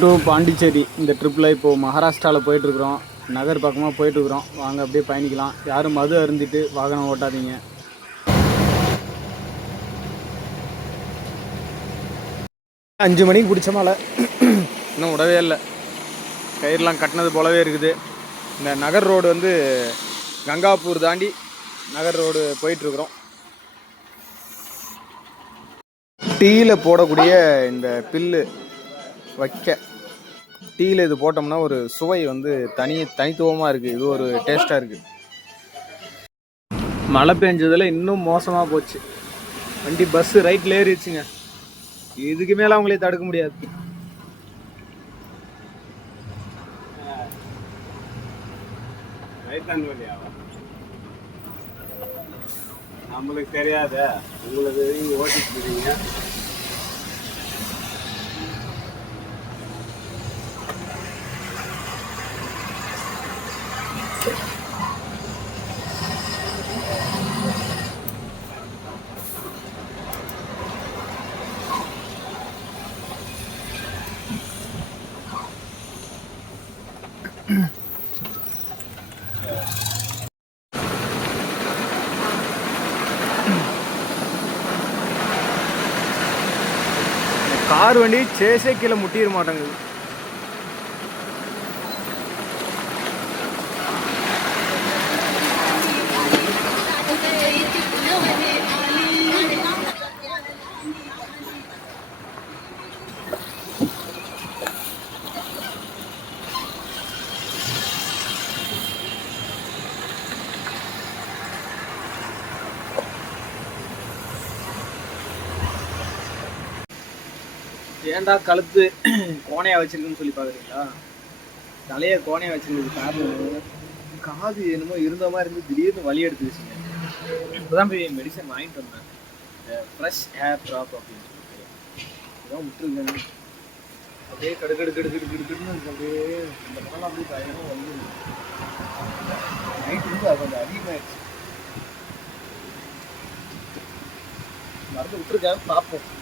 To Pondicherry இந்த ட்ரிப்பில் இப்போது மகாராஷ்டிராவில் போயிட்டுருக்குறோம். நகர் பக்கமாக போயிட்டுருக்குறோம். வாங்க அப்படியே பயணிக்கலாம். யாரும் மது அருந்திட்டு வாகனம் ஓட்டாதீங்க. அஞ்சு மணிக்கு பிடிச்ச மழை. இன்னும் விடவே இல்லை. கயிறுலாம் கட்டினது போலவே இருக்குது. இந்த நகர் ரோடு வந்து கங்காப்பூர் தாண்டி நகர் ரோடு போயிட்டுருக்குறோம். டீயில் போடக்கூடிய இந்த பில்லு வைக்க டீயில் இது போட்டோம்னா ஒரு சுவை வந்து தனி தனித்துவமாக இருக்குது இது ஒரு டேஸ்ட்டாக இருக்குது மழை பெஞ்சதில் இன்னும் மோசமாக போச்சு. வண்டி பஸ்ஸு ரைட்டில் ஏறிடுச்சுங்க. இதுக்கு மேலே அவங்களே தடுக்க முடியாது. நம்மளுக்கு தெரியாத. உங்களுக்கு ஓட்டிட்டு இருக்கீங்க. கார் வண்டி சேஸே கீழே ஏன்டா கழுத்து கோணையா வச்சிருக்குன்னு சொல்லி பாக்குறீங்களா தலைய கோணையா வச்சிருந்தது காரணம் காது என்னமோ இருந்த மாதிரி இருந்து திடீர்னு வலி எடுத்துச்சுங்க இப்போதான் போய் மெடிசன் வாங்கிட்டு வந்தேன். ஃப்ரெஷ் ஹேர் ட்ராப் அப்படின்னு சொல்லிட்டு. இதான் விட்டுருக்கேன். அப்படியே கடுக்கடு கடு கடு அப்படியே. இந்த நாள் அப்படியே பயங்கரமா வந்து நைட் வந்து அது கொஞ்சம் அதிகமாயிடுச்சு. மருந்து விட்டுருக்கேன். பார்ப்போம்.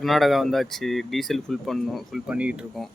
கர்நாடகா வந்தாச்சு டீசல் ஃபுல் பண்ணோம் ஃபுல் பண்ணிக்கிட்டு இருக்கோம்.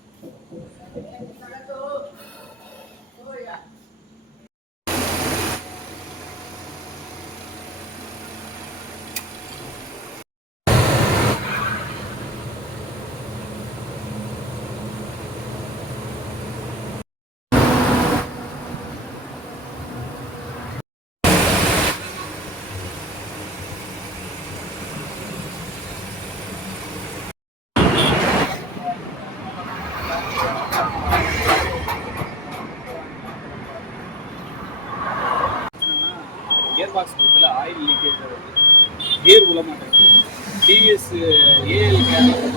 ஏஎல் கேரில்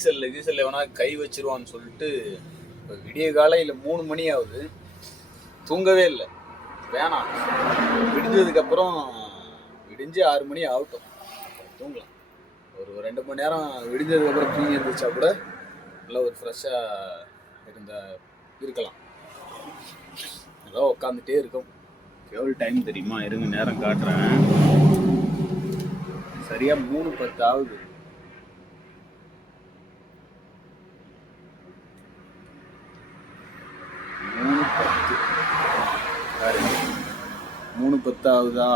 டீசல்ல டீசல்ல வேணா கை வச்சிருவான்னு சொல்லிட்டு இப்போ விடிய காலையில் மூணு மணி ஆகுது. தூங்கவே இல்லை. வேணாம். விடிஞ்சதுக்கப்புறம் விடிஞ்சு ஆறு மணி ஆகட்டும். தூங்கலாம். ஒரு ரெண்டு மணி நேரம் விடிஞ்சதுக்கப்புறம் தூங்கி இருந்துச்சா கூட நல்லா ஒரு ஃப்ரெஷ்ஷாக இருந்த இருக்கலாம். நல்லா உட்காந்துட்டே இருக்கும். எவ்வளோ டைம் தெரியுமா? இருங்க நேரம் காட்டுறேன். சரியாக மூணு பத்து ஆகுது. மூணு பத்து ஆகுதா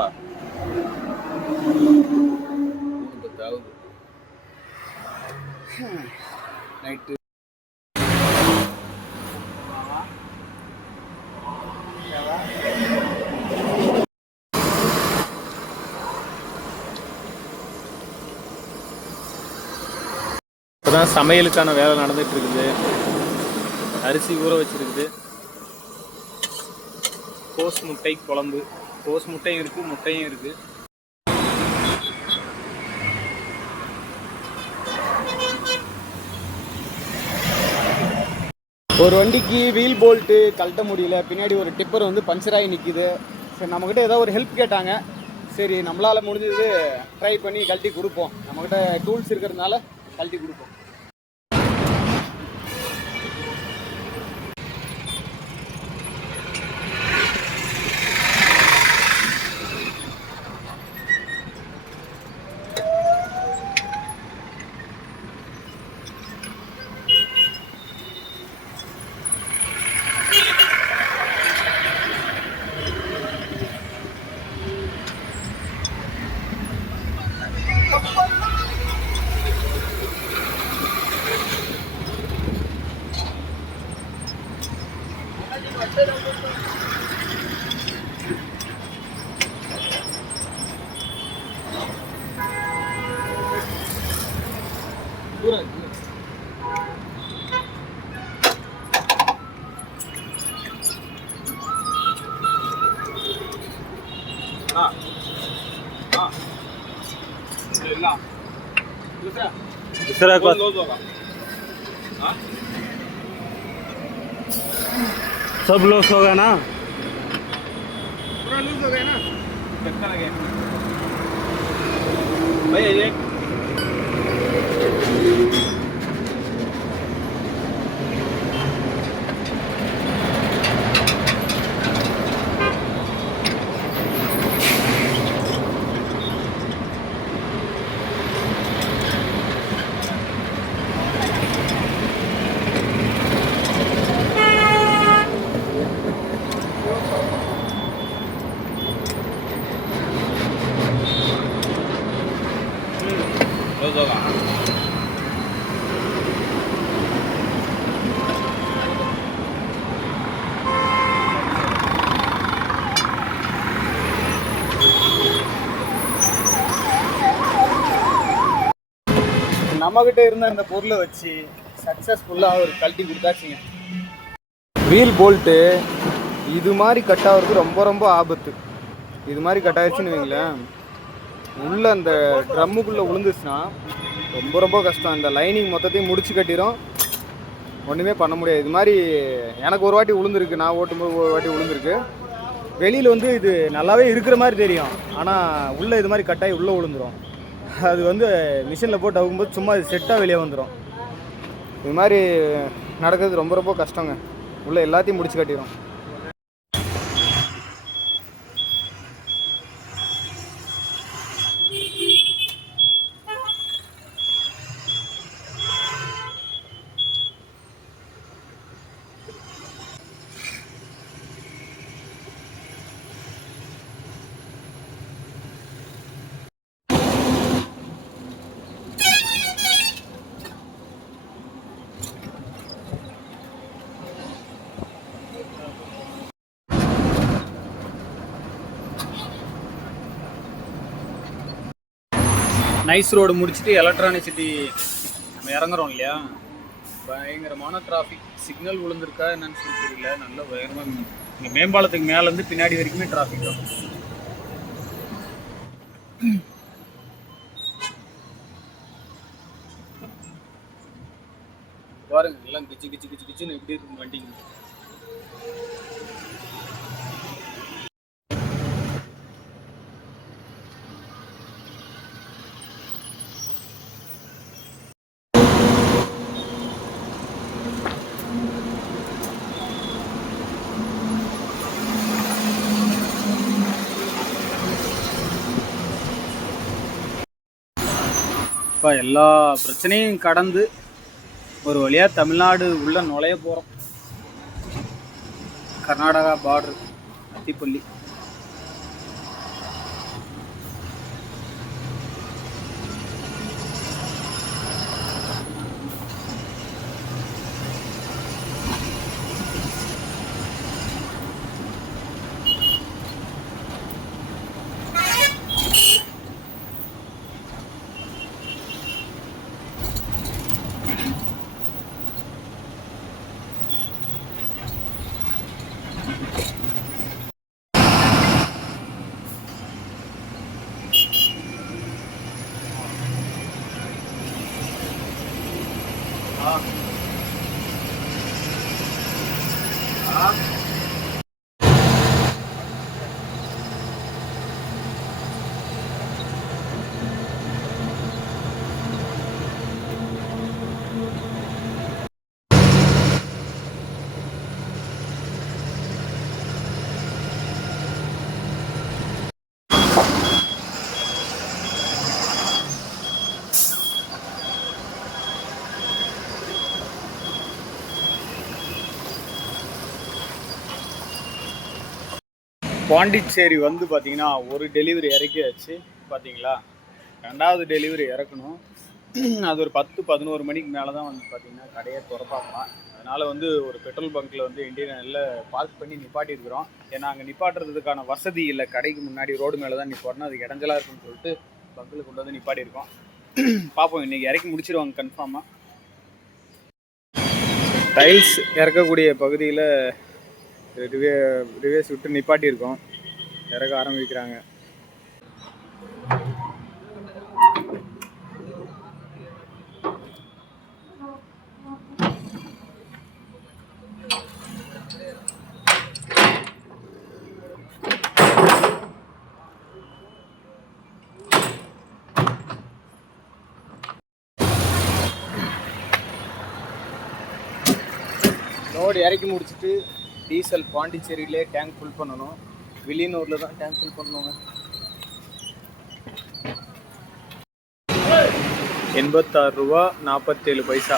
நைட்டு சமையலுக்கான வேலை நடந்துட்டு இருக்குது அரிசி ஊற வச்சிருக்குது. கோஸ் முட்டை குழம்பு. கோஸ் முட்டையும் இருக்கு முட்டையும் இருக்கு. ஒரு வண்டிக்கு வீல் போல்ட்டு கழட்ட முடியல. பின்னாடி ஒரு டிப்பர் வந்து பஞ்சர் ஆகி நிற்கிது சரி நம்மக்கிட்ட ஏதோ ஒரு ஹெல்ப் கேட்டாங்க. சரி நம்மளால் முடிஞ்சது ட்ரை பண்ணி கழட்டி கொடுப்போம். நம்மக்கிட்ட டூல்ஸ் இருக்கிறதுனால கழட்டி கொடுப்போம். दूसरा सब लॉस होगा ना? पूरा लूज हो गया ना? चक्कर आ गया। भाई ये நம்மக்கிட்ட இருந்த இந்த பொருளை வச்சு சக்ஸஸ்ஃபுல்லாக ஒரு கழட்டி கொடுத்தாச்சுங்க. வீல் போல்ட்டு இது மாதிரி கட் ஆகிறதுக்கு ரொம்ப ரொம்ப ஆபத்து. இது மாதிரி கட் ஆயிடுச்சுன்னு வைங்களேன். உள்ளே அந்த ட்ரம்முக்குள்ளே விழுந்துச்சுன்னா ரொம்ப ரொம்ப கஷ்டம். இந்த லைனிங் மொத்தத்தையும் முடிச்சு கட்டிடும் ஒன்றுமே பண்ண முடியாது. இது மாதிரி எனக்கு ஒரு வாட்டி விழுந்துருக்கு நான் ஓட்டும்போது ஒரு வாட்டி விழுந்துருக்கு வெளியில் வந்து இது நல்லாவே இருக்கிற மாதிரி தெரியும். ஆனால் உள்ளே இது மாதிரி கட்டாயி உள்ளே விழுந்துரும் அது வந்து மிஷினில் போட்டு அவுக்கும்போது சும்மா அது செட்டாக வெளியே வந்துடும் இது மாதிரி நடக்கிறது ரொம்ப ரொம்ப கஷ்டங்க. உள்ளே எல்லாத்தையும் முடிச்சு கட்டிடும் நைஸ் ரோடு முடிச்சுட்டு எலக்ட்ரானிசிட்டி நம்ம இறங்குறோம் இல்லையா? பயங்கரமான டிராஃபிக் சிக்னல் விழுந்திருக்கா என்னன்னு சொல்லி தெரியல. நல்ல பயங்கரமாக இங்கே மேம்பாலத்துக்கு மேலேருந்து பின்னாடி வரைக்குமே டிராஃபிக் தான். பாருங்க எல்லாம் கிச்சு கிச்சு கிச்சு கிச்சுன்னு எப்படி இருக்கு வண்டிங்க. இப்போ எல்லா பிரச்சனையும் கடந்து ஒரு வழியாக தமிழ்நாடு உள்ளே நுழைய போகிறோம் கர்நாடகா பார்டர் அத்திப்பள்ளி. பாண்டிச்சேரி வந்து பார்த்தீங்கன்னா ஒரு டெலிவரி இறக்கியாச்சு. பார்த்தீங்களா ரெண்டாவது டெலிவரி இறக்கணும். அது ஒரு பத்து பதினோரு மணிக்கு மேலே தான் வந்து பார்த்தீங்கன்னா கடையை திறப்பாங்களாம். அதனால் வந்து ஒரு பெட்ரோல் பங்க்கில் வந்து இண்டியன் ஆயிலில் பார்க் பண்ணி நிப்பாட்டியிருக்கிறோம். ஏன்னா அங்கே நிப்பாட்டுறதுக்கான வசதி இல்லை. கடைக்கு முன்னாடி ரோடு மேலே தான் நிப்பாட்டணும். அது இடைஞ்சலாக இருக்குன்னு சொல்லிட்டு பங்கில் கொண்டு வந்து நிப்பாட்டியிருக்கோம். பார்ப்போம் இன்றைக்கி இறக்கி முடிச்சிருவாங்க கன்ஃபார்மாக டைல்ஸ் இறக்கக்கூடிய பகுதியில் ரிவே ரிவேஸ் விட்டு நிப்பாட்டியிருக்கோம். இறக்க ஆரம்பிக்கிறாங்க. லோடு இறக்கி முடிச்சுட்டு டீசல் பாண்டிச்சேரியிலே டேங்க் ஃபுல் பண்ணணும். வில்லியனூரில் தான் டேங்க் ஃபுல் பண்ணணுங்க எண்பத்தாறு ரூபா நாற்பத்தேழு பைசா.